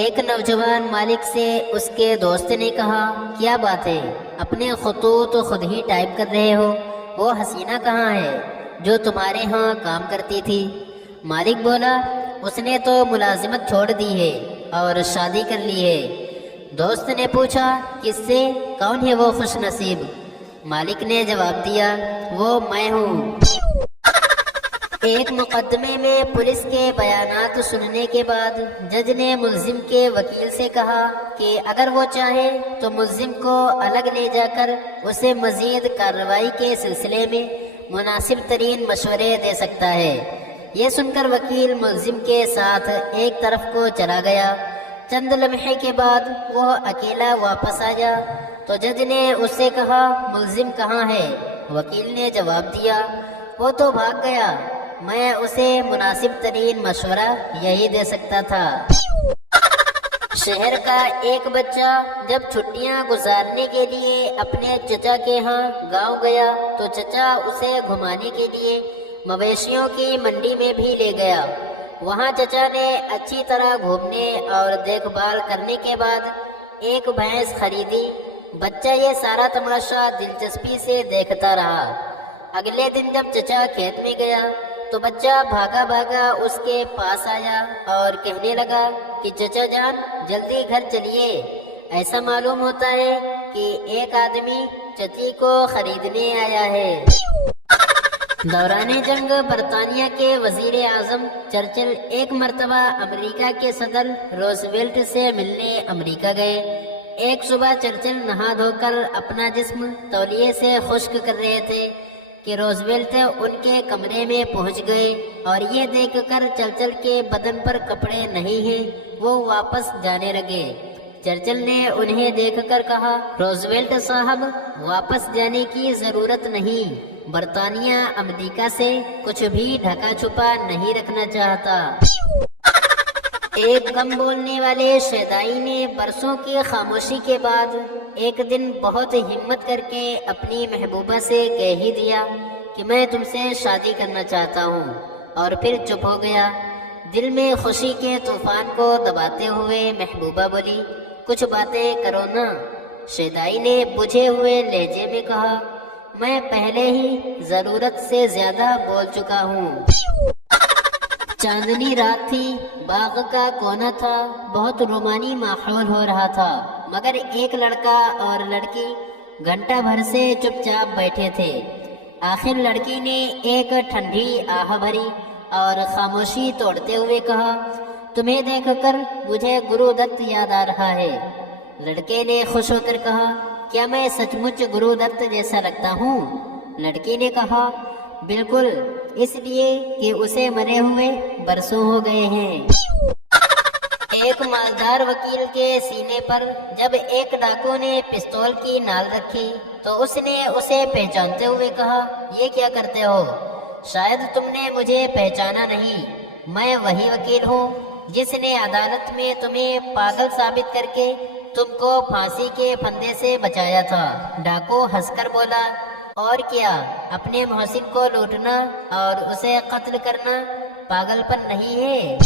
ایک نوجوان مالک سے اس کے دوست نے کہا، کیا بات ہے، اپنے خطوط خود ہی ٹائپ کر رہے ہو؟ وہ حسینہ کہاں ہے جو تمہارے ہاں کام کرتی تھی؟ مالک بولا، اس نے تو ملازمت چھوڑ دی ہے اور شادی کر لی ہے۔ دوست نے پوچھا، کس سے؟ کون ہے وہ خوش نصیب؟ مالک نے جواب دیا، وہ میں ہوں۔ ایک مقدمے میں پولیس کے بیانات سننے کے بعد جج نے ملزم کے وکیل سے کہا کہ اگر وہ چاہے تو ملزم کو الگ لے جا کر اسے مزید کارروائی کے سلسلے میں مناسب ترین مشورے دے سکتا ہے۔ یہ سن کر وکیل ملزم کے ساتھ ایک طرف کو چلا گیا۔ چند لمحے کے بعد وہ اکیلا واپس آیا تو جج نے اس سے کہا، ملزم کہاں ہے؟ وکیل نے جواب دیا، وہ تو بھاگ گیا، میں اسے مناسب ترین مشورہ یہی دے سکتا تھا۔ شہر کا ایک بچہ جب چھٹیاں گزارنے کے لیے اپنے چچا کے ہاں گاؤں گیا تو چچا اسے گھمانے کے لیے مویشیوں کی منڈی میں بھی لے گیا۔ وہاں چچا نے اچھی طرح گھومنے اور دیکھ بھال کرنے کے بعد ایک بھینس خریدی۔ بچہ یہ سارا تماشا دلچسپی سے دیکھتا رہا۔ اگلے دن جب چچا کھیت میں گیا تو بچہ بھاگا بھاگا اس کے پاس آیا اور کہنے لگا کہ چچا جان جلدی گھر چلیے، ایسا معلوم ہوتا ہے کہ ایک آدمی چچی کو خریدنے آیا ہے۔ دوران جنگ برطانیہ کے وزیر اعظم چرچل ایک مرتبہ امریکہ کے صدر روزویلٹ سے ملنے امریکہ گئے۔ ایک صبح چرچل نہا دھو کر اپنا جسم تولیے سے خشک کر رہے تھے کہ روزویلٹ ان کے کمرے میں پہنچ گئے اور یہ دیکھ کر چرچل کے بدن پر کپڑے نہیں ہیں، وہ واپس جانے لگے۔ چرچل نے انہیں دیکھ کر کہا، روزویلٹ صاحب، واپس جانے کی ضرورت نہیں، برطانیہ امریکہ سے کچھ بھی ڈھکا چھپا نہیں رکھنا چاہتا۔ ایک کم بولنے والے شیدائی نے برسوں کی خاموشی کے بعد ایک دن بہت ہمت کر کے اپنی محبوبہ سے کہہ ہی دیا کہ میں تم سے شادی کرنا چاہتا ہوں، اور پھر چپ ہو گیا۔ دل میں خوشی کے طوفان کو دباتے ہوئے محبوبہ بولی، کچھ باتیں کرو نا۔ شیدائی نے بجھے ہوئے لہجے میں کہا، میں پہلے ہی ضرورت سے زیادہ بول چکا ہوں۔ چاندنی رات تھی، باغ کا کونا تھا، بہت رومانی ماحول ہو رہا تھا، مگر ایک لڑکا اور لڑکی گھنٹہ بھر سے چپ چاپ بیٹھے تھے۔ آخر لڑکی نے ایک ٹھنڈی آہ بھری اور خاموشی توڑتے ہوئے کہا، تمہیں دیکھ کر مجھے گرو دت یاد آ رہا ہے۔ لڑکے نے خوش ہو کر کہا، کیا میں سچ مچ گرو دت جیسا لگتا ہوں؟ لڑکی نے کہا، بالکل، اس لیے کہ اسے مرے ہوئے برسوں ہو گئے ہیں۔ ایک مالدار وکیل کے سینے پر جب ایک ڈاکو نے پستول کی نال رکھی تو اس نے اسے پہچانتے ہوئے کہا، یہ کیا کرتے ہو؟ شاید تم نے مجھے پہچانا نہیں، میں وہی وکیل ہوں جس نے عدالت میں تمہیں پاگل ثابت کر کے تم کو پھانسی کے پھندے سے بچایا تھا۔ ڈاکو ہنس کر بولا، اور کیا، اپنے محسن کو لوٹنا اور اسے قتل کرنا پاگل پن نہیں ہے؟